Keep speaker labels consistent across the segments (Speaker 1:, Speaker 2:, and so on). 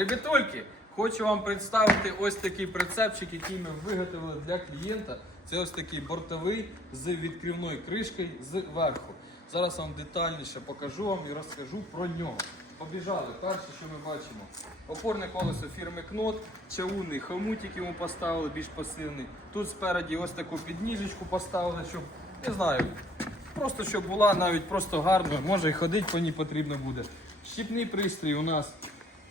Speaker 1: Ребятульки, хочу вам представити ось такий прицепчик, який ми виготовили для клієнта. Це ось такий бортовий з відкривною кришкою зверху. Зараз вам детальніше покажу вам і розкажу про нього. Побіжали. Перше, що ми бачимо, опорне колесо фірми Кнот, чавунний хомутик йому поставили, більш пасивний. Тут спереді ось таку підніжечку поставили, щоб не знаю, Просто щоб була навіть просто гарно, може і ходити по ній потрібно буде. Щіпний пристрій у нас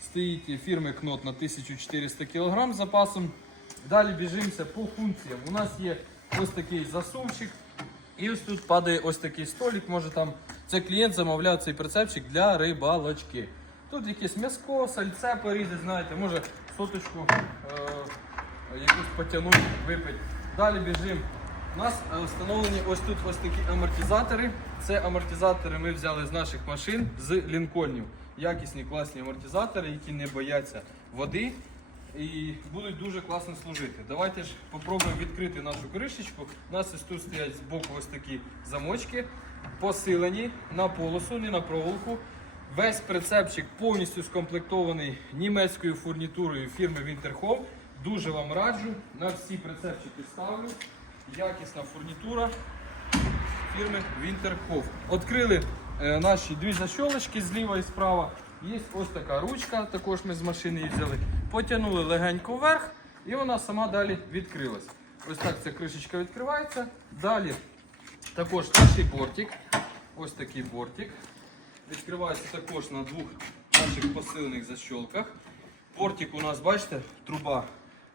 Speaker 1: стоїть фірми Кнот на 1400 кг з запасом. Далі біжимося по функціям. У нас є ось такий засувчик. І ось тут падає ось такий столик. Може там це клієнт замовляв цей прицепчик для рибалочки. Тут якесь м'яско, сальце порізати, знаєте, може соточку е- якусь потягнути, випити. Далі біжимо. У нас е, встановлені ось тут ось такі амортизатори. Це амортизатори ми взяли з наших машин з лінкольнів. Якісні класні амортизатори, які не бояться води і будуть дуже класно служити. Давайте ж попробуємо відкрити нашу кришечку. У нас ось тут стоять з боку ось такі замочки, посилені на полосу, не на проволоку. Весь прицепчик повністю скомплектований німецькою фурнітурою фірми Winterhoff. Дуже вам раджу. На всі прицепчики ставлю. Якісна фурнітура фірми Winterhoff. Відкрили е, наші дві защолочки зліва і справа. Є ось така ручка, також ми з машини її взяли. Потягнули легенько вверх і вона сама далі відкрилась. Ось так ця кришечка відкривається. Далі також наш бортик. Ось такий бортик. Відкривається також на двох наших посилених защолках. Бортик у нас, бачите, труба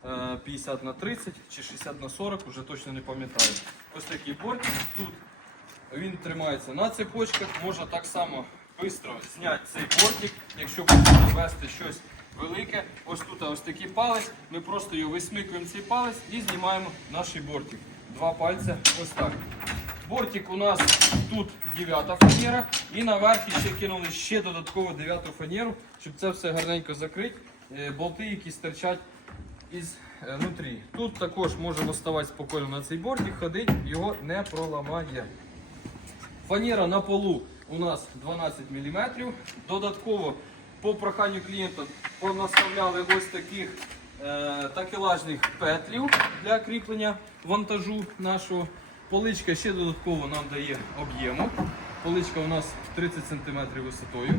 Speaker 1: е, 50 на 30 чи 60 на 40, вже точно не пам'ятаю. Ось такий бортик. Тут він тримається на цепочках. Можна так само швидко зняти цей бортик, якщо потрібно вести щось велике. Ось тут ось такий палець. Ми просто його висмикуємо цей палець і знімаємо наш бортик. Два пальця ось так. Бортик у нас тут 9 фанера і наверх ще кинули ще додатково 9 фанеру, щоб це все гарненько закрити. Е, Болти, які стирчать із е, внутрі. Тут також можемо ставати спокійно на цей бортик, ходити, його не проламає. Фанера на полу у нас 12 мм. Додатково по проханню клієнта понаставляли ось таких е, такелажних петлів для кріплення вантажу нашого. Поличка ще додатково нам дає об'єму. Поличка у нас 30 см висотою.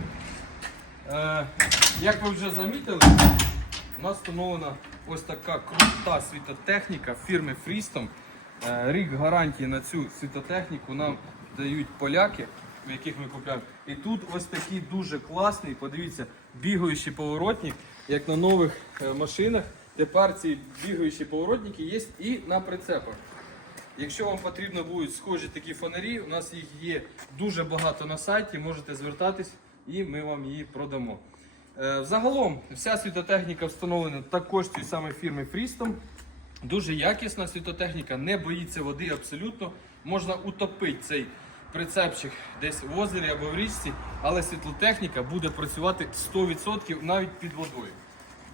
Speaker 1: Е, як ви вже замітили, у нас встановлена ось така крута світотехніка фірми Freestom. Е, Рік гарантії на цю світотехніку нам дають поляки, в яких ми купуємо. І тут ось такий дуже класний, подивіться, бігаючий поворотник, як на нових е, машинах. Тепер ці бігаючі поворотники є і на прицепах. Якщо вам потрібно будуть схожі такі фонарі, у нас їх є дуже багато на сайті, можете звертатись і ми вам її продамо. Е, Загалом вся світотехніка встановлена також цієї саме фірми Freestom. Дуже якісна світотехніка, не боїться води абсолютно. Можна утопити цей прицепчик десь в озері або в річці, але світлотехніка буде працювати 100% навіть під водою.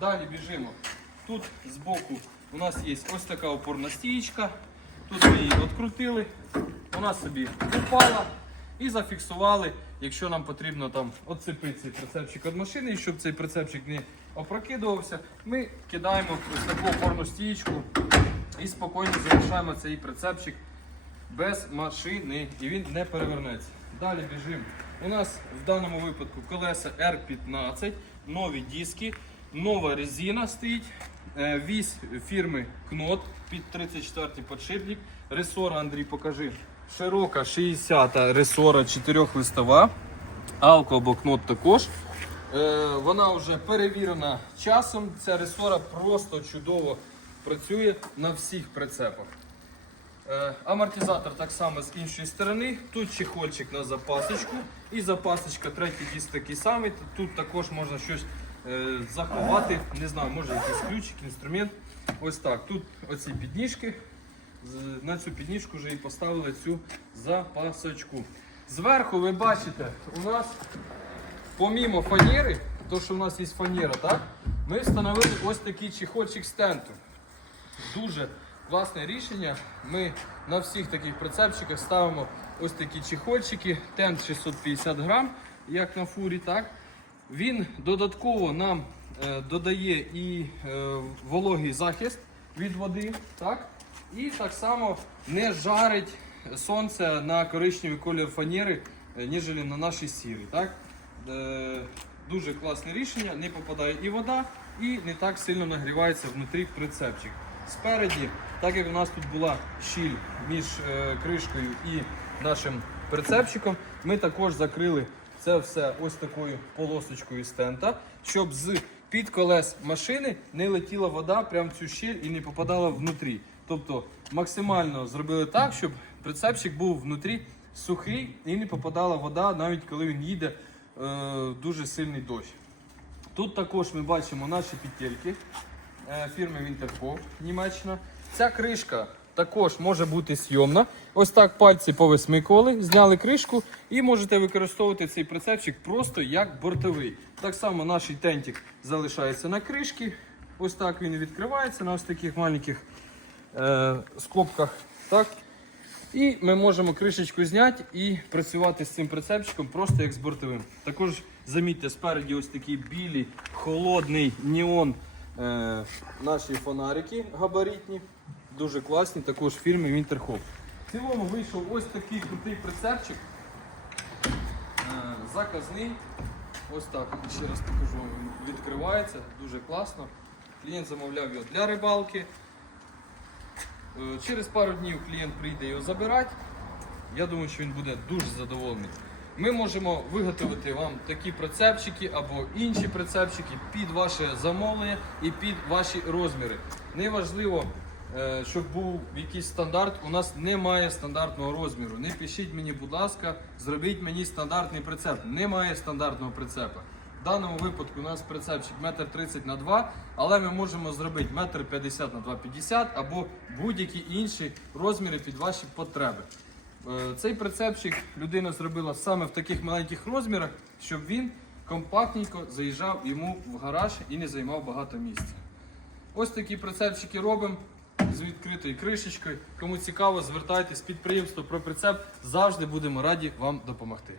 Speaker 1: Далі біжимо. Тут збоку у нас є ось така опорна стієчка. Тут ми її відкрутили, вона собі упала і зафіксували, якщо нам потрібно там відцепити цей прицепчик від машини, і щоб цей прицепчик не опрокидувався, ми кидаємо ось таку опорну стієчку і спокійно залишаємо цей прицепчик без машини і він не перевернеться. Далі біжимо. У нас в даному випадку колеса R15, нові диски, нова резина стоїть. Е, Вісь фірми Кнот під 34-й подшипник. Ресора, Андрій, покажи. Широка 60-та ресора 4 листова. Алко або кнот також. Е, Вона вже перевірена часом. Ця ресора просто чудово працює на всіх прицепах. Е, Амортизатор так само з іншої сторони. Тут чехольчик на запасочку. І запасочка, третій диск такий самий. Тут також можна щось е, заховати. Не знаю, може якийсь ключик, інструмент. Ось так. Тут оці підніжки. На цю підніжку вже і поставили цю запасочку. Зверху ви бачите, у нас помімо фанери, то що у нас є фанера, так? Ми встановили ось такий чехольчик стенту. Дуже класне рішення. Ми на всіх таких прицепчиках ставимо ось такі чехольчики, тент 650 грам, як на фурі, так. Він додатково нам е, додає і е, вологий захист від води, так? І так само не жарить сонце на коричневий колір фанери, е, ніжели на нашій сірі. Так? Е, Дуже класне рішення, не попадає і вода, і не так сильно нагрівається внутрі прицепчик. Спереді, так як у нас тут була щіль між е, кришкою і нашим прицепчиком, ми також закрили це все ось такою полосочкою стента, щоб з під колес машини не летіла вода прямо в цю щіль і не попадала внутрі. Тобто максимально зробили так, щоб прицепчик був внутрі сухий і не попадала вода, навіть коли він їде е, дуже сильний дощ. Тут також ми бачимо наші підтільки е, фірми Winterpop Німеччина. Ця кришка також може бути зйомна. Ось так пальці повисмикували, зняли кришку і можете використовувати цей прицепчик просто як бортовий. Так само наш тентик залишається на кришці. Ось так він відкривається на ось таких маленьких е, скобках. Так? І ми можемо кришечку зняти і працювати з цим прицепчиком просто як з бортовим. Також замітьте, спереді ось такий білий, холодний неон е, наші фонарики габаритні. Дуже класні, також фірми Winterhof. В цілому вийшов ось такий крутий прицепчик. Е, заказний. Ось так, ще раз покажу він відкривається, дуже класно. Клієнт замовляв його для рибалки. Е, Через пару днів клієнт прийде його забирати. Я думаю, що він буде дуже задоволений. Ми можемо виготовити вам такі прицепчики або інші прицепчики під ваше замовлення і під ваші розміри. Неважливо, е, щоб був якийсь стандарт. У нас немає стандартного розміру. Не пишіть мені, будь ласка, зробіть мені стандартний прицеп. Немає стандартного прицепа. В даному випадку у нас прицепчик 1,30 на 2 але ми можемо зробити 1,50 на 2,50 або будь-які інші розміри під ваші потреби. Е, Цей прицепчик людина зробила саме в таких маленьких розмірах, щоб він компактненько заїжджав йому в гараж і не займав багато місця. Ось такі прицепчики робимо з відкритою кришечкою. Кому цікаво, звертайтесь підприємство про прицеп. Завжди будемо раді вам допомогти.